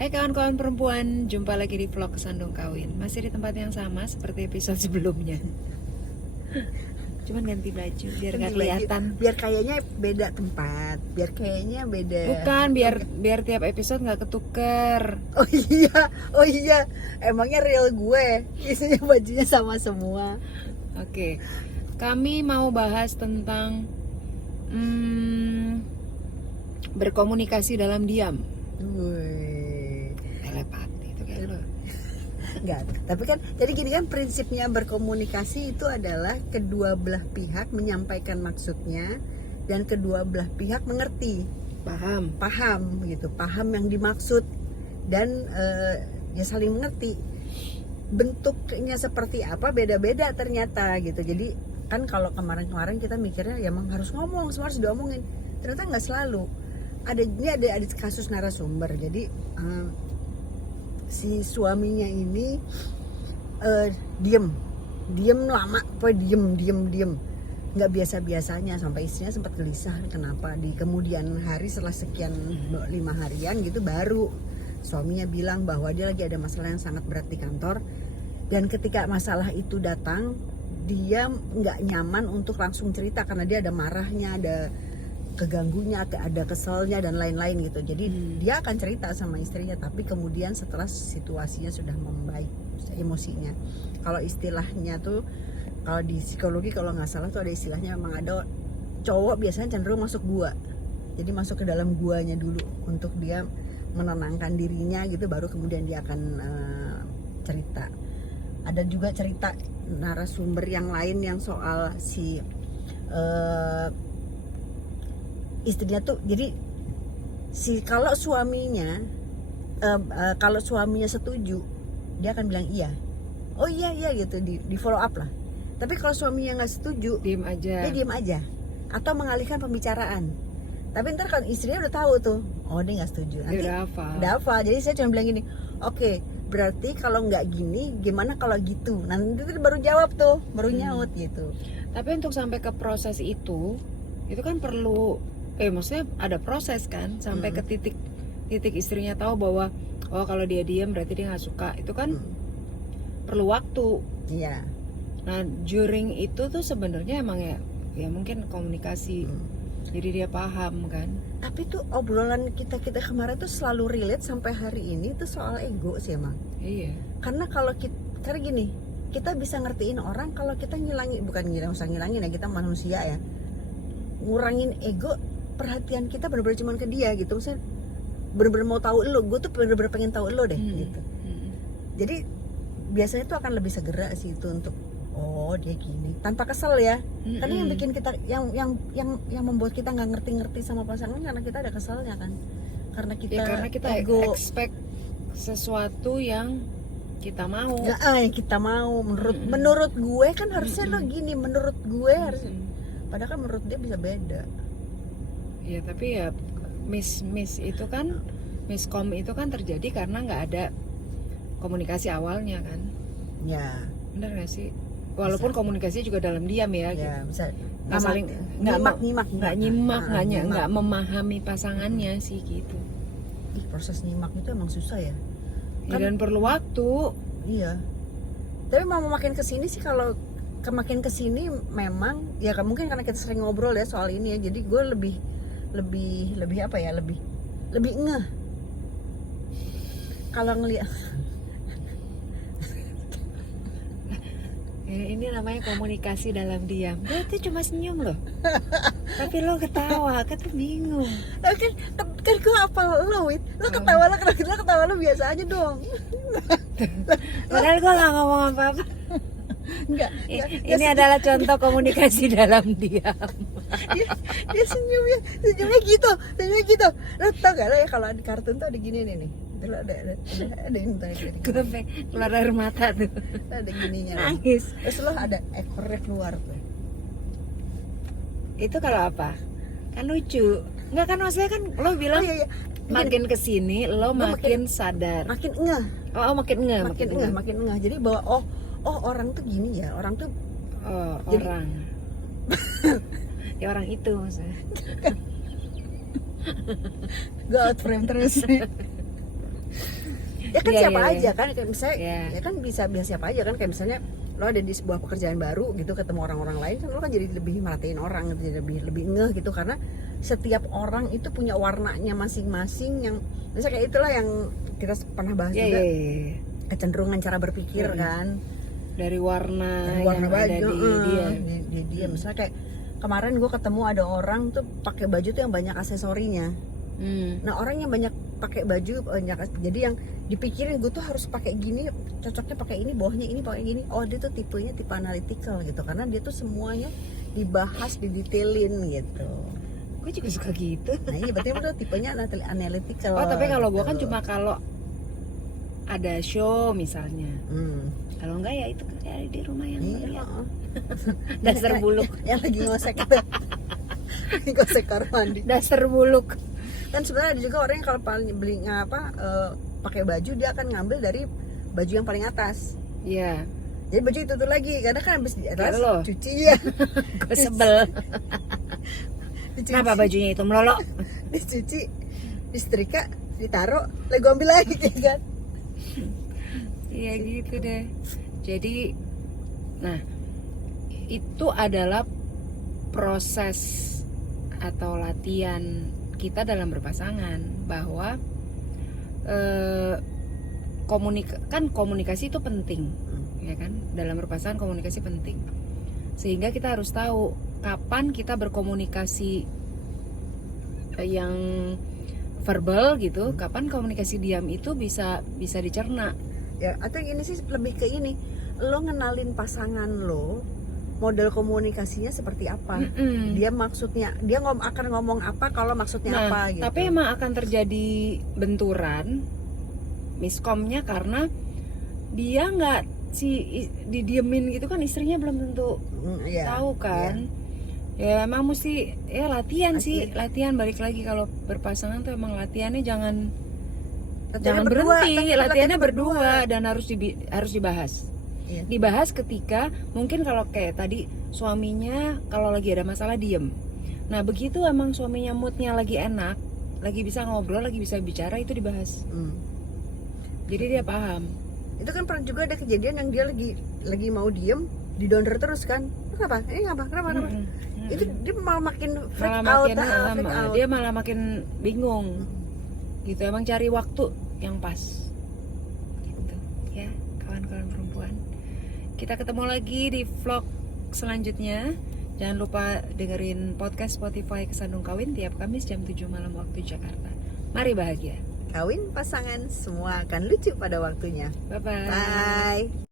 Hai kawan-kawan perempuan, jumpa lagi di vlog Sandung Kawin. Masih di tempat yang sama seperti episode sebelumnya. Cuman ganti baju biar gak kelihatan. Biar kayaknya beda tempat, biar kayaknya beda. Bukan, biar tiap episode gak ketuker. Oh iya, emangnya real gue isinya bajunya sama semua. Oke, kami mau bahas tentang berkomunikasi dalam diam. Wih. Telepati itu kayak lo. Enggak, tapi kan jadi gini kan, prinsipnya berkomunikasi itu adalah kedua belah pihak menyampaikan maksudnya dan kedua belah pihak mengerti, paham gitu, paham yang dimaksud dan ya saling mengerti. Bentuknya seperti apa beda-beda ternyata gitu. Jadi kan kalau kemarin-kemarin kita mikirnya ya emang harus ngomong, semua harus diomongin. Ternyata nggak selalu. Ada kasus narasumber. Jadi si suaminya ini diem lama, diem nggak biasa-biasanya, sampai istrinya sempat gelisah kenapa di kemudian hari setelah sekian 5 harian gitu baru suaminya bilang bahwa dia lagi ada masalah yang sangat berat di kantor, dan ketika masalah itu datang dia nggak nyaman untuk langsung cerita karena dia ada marahnya, ada keganggunya, ada keselnya dan lain-lain gitu. Jadi dia akan cerita sama istrinya, tapi kemudian setelah situasinya sudah membaik emosinya. Kalau istilahnya tuh, kalau di psikologi kalau nggak salah tuh ada istilahnya, memang ada cowok biasanya cenderung masuk gua. Jadi masuk ke dalam guanya dulu untuk dia menenangkan dirinya gitu, baru kemudian dia akan cerita. Ada juga cerita narasumber yang lain yang soal si istrinya tuh, jadi kalau suaminya setuju dia akan bilang iya, oh iya gitu, di follow up lah. Tapi kalau suaminya nggak setuju, Diem aja. dia diem aja atau mengalihkan pembicaraan. Tapi ntar kan istrinya udah tahu tuh, oh dia nggak setuju, nanti Udah hafal. Jadi saya cuma bilang gini, oke, berarti kalau nggak gini gimana kalau gitu, nanti baru jawab tuh, baru nyaut gitu. Tapi untuk sampai ke proses itu kan perlu maksudnya ada proses kan, sampai ke titik istrinya tahu bahwa oh kalau dia diam berarti dia nggak suka. Itu kan perlu waktu. Iya. Nah during itu tuh sebenarnya emang ya mungkin komunikasi. Jadi dia paham kan. Tapi tuh obrolan kita kemarin tuh selalu relate sampai hari ini tuh soal ego sih emang. Iya. Karena karena gini, kita bisa ngertiin orang kalau kita ngilangin ya, kita manusia ya, ngurangin ego, perhatian kita bener-bener cuma ke dia gitu. Misalnya bener-bener mau tahu lo, gue tuh bener-bener pengen tahu lo deh gitu. Jadi biasanya tuh akan lebih segera sih itu untuk oh dia gini, tanpa kesel ya. Karena yang bikin kita yang membuat kita nggak ngerti sama pasangan karena kita ada keselnya kan, karena kita ego, expect sesuatu yang kita mau. yang kita mau menurut gue kan harusnya lo gini, menurut gue harus, padahal kan menurut dia bisa beda. Ya tapi ya miskom itu kan terjadi karena nggak ada komunikasi awalnya kan. Ya. Bener nggak sih? Walaupun komunikasi juga dalam diam ya. Ya gitu. bisa. Nggak memahami pasangannya sih gitu. Proses nyimak itu emang susah ya. Ya dan perlu waktu. Iya. Tapi mau makin kesini sih, kalau makin kesini memang ya mungkin karena kita sering ngobrol ya soal ini ya, jadi gue lebih apa ya, lebih ngeh kalau ngelihat. Ini namanya komunikasi dalam diam. Dia itu cuma senyum loh. Tapi lo ketawa, kan tuh bingung. Kan gue apal lo, lo ketawa lo biasa aja dong. Padahal gue gak ngomong apa-apa. Enggak, ini adalah contoh komunikasi dalam diam. Dia senyumnya gitu. Lo tau gak lo ya, kalau di kartun tuh ada gini nih. Dulu ada ini tadi. Gue keluar air mata tuh. Ada gininya. Nangis. Terus lo ada ekornya keluar tuh. Itu kalau apa? Kan lucu. Enggak kan, maksudnya kan lo bilang iya. makin kesini lo makin sadar. Makin ngeh. Oh makin ngeh. Makin ngeh. Jadi bahwa oh orang tuh gini ya, orang tuh orang. Ya orang itu maksudnya. Gue out frame terus. Ya kan Iya, siapa iya, aja iya. kan, kayak misalnya Iya. ya kan bisa siapa aja kan, kayak misalnya lo ada di sebuah pekerjaan baru gitu, ketemu orang-orang lain kan, lo kan jadi lebih merhatiin orang gitu, jadi lebih ngeh gitu, karena setiap orang itu punya warnanya masing-masing, yang misalnya kayak itulah yang kita pernah bahas Iya, juga, iya, iya. kecenderungan cara berpikir kan, Dari warna dari warna yang ada baju di dia. di dia. Misalnya kayak kemarin gue ketemu ada orang tuh pakai baju tuh yang banyak aksesorinya. Nah orang yang banyak pakai baju banyak, jadi yang dipikirin gue tuh harus pakai gini, cocoknya pakai ini, bawahnya ini pakai gini. Oh dia tuh tipenya tipe analytical gitu, karena dia tuh semuanya dibahas, didetailin gitu. Gue juga suka gitu. Nah ini berarti betul tipenya analytical. Oh tapi kalau gue gitu. kan cuma kalau ada show misalnya. Kalau enggak ya itu kayak di rumah yang Iya, lihat. heeh. Dasar buluk. yang lagi ngosek itu. Ngosek kamar mandi. Dasar buluk. Kan sebenarnya ada juga orang yang kalau paling beli pakai baju, dia akan ngambil dari baju yang paling atas. Iya. Jadi baju itu tuh lagi, karena kan habis di atas Kayak lo. cuci ya. Gue sebel. Dicuci, Kenapa bajunya itu melolok? dicuci, disetrika, ditaruh, lagi gue ambil lagi kan. Iya gitu deh. Jadi, nah itu adalah proses atau latihan kita dalam berpasangan, bahwa komunikasi itu penting, ya kan? Dalam berpasangan komunikasi penting, sehingga kita harus tahu kapan kita berkomunikasi yang verbal gitu, kapan komunikasi diam itu bisa dicerna. Ya, atau ini sih lebih ke ini, lo ngenalin pasangan lo, model komunikasinya seperti apa. Dia maksudnya, dia akan ngomong apa kalau maksudnya apa gitu. Tapi emang akan terjadi benturan, miskomnya, karena dia nggak didiemin gitu kan, istrinya belum tentu Iya, tahu kan. Ya emang mesti ya latihan sih, latihan. Balik lagi kalau berpasangan tuh emang latihannya jangan berhenti, latihannya berdua, dan harus dibahas. Iya. Dibahas ketika mungkin kalau kayak tadi suaminya kalau lagi ada masalah diem. Nah begitu emang suaminya moodnya lagi enak, lagi bisa ngobrol, lagi bisa bicara, itu dibahas. Jadi dia paham. Itu kan pernah juga ada kejadian yang dia lagi mau diem, didonder terus kan. Kenapa? Ini kenapa? Itu dia malah makin freak out. Dia malah makin bingung. Gitu, emang cari waktu yang pas. Gitu ya, kawan-kawan perempuan. Kita ketemu lagi di vlog selanjutnya. Jangan lupa dengerin podcast Spotify Kesandung Kawin tiap Kamis jam 7 malam waktu Jakarta. Mari bahagia. Kawin pasangan, semua akan lucu pada waktunya. Bye-bye. Bye.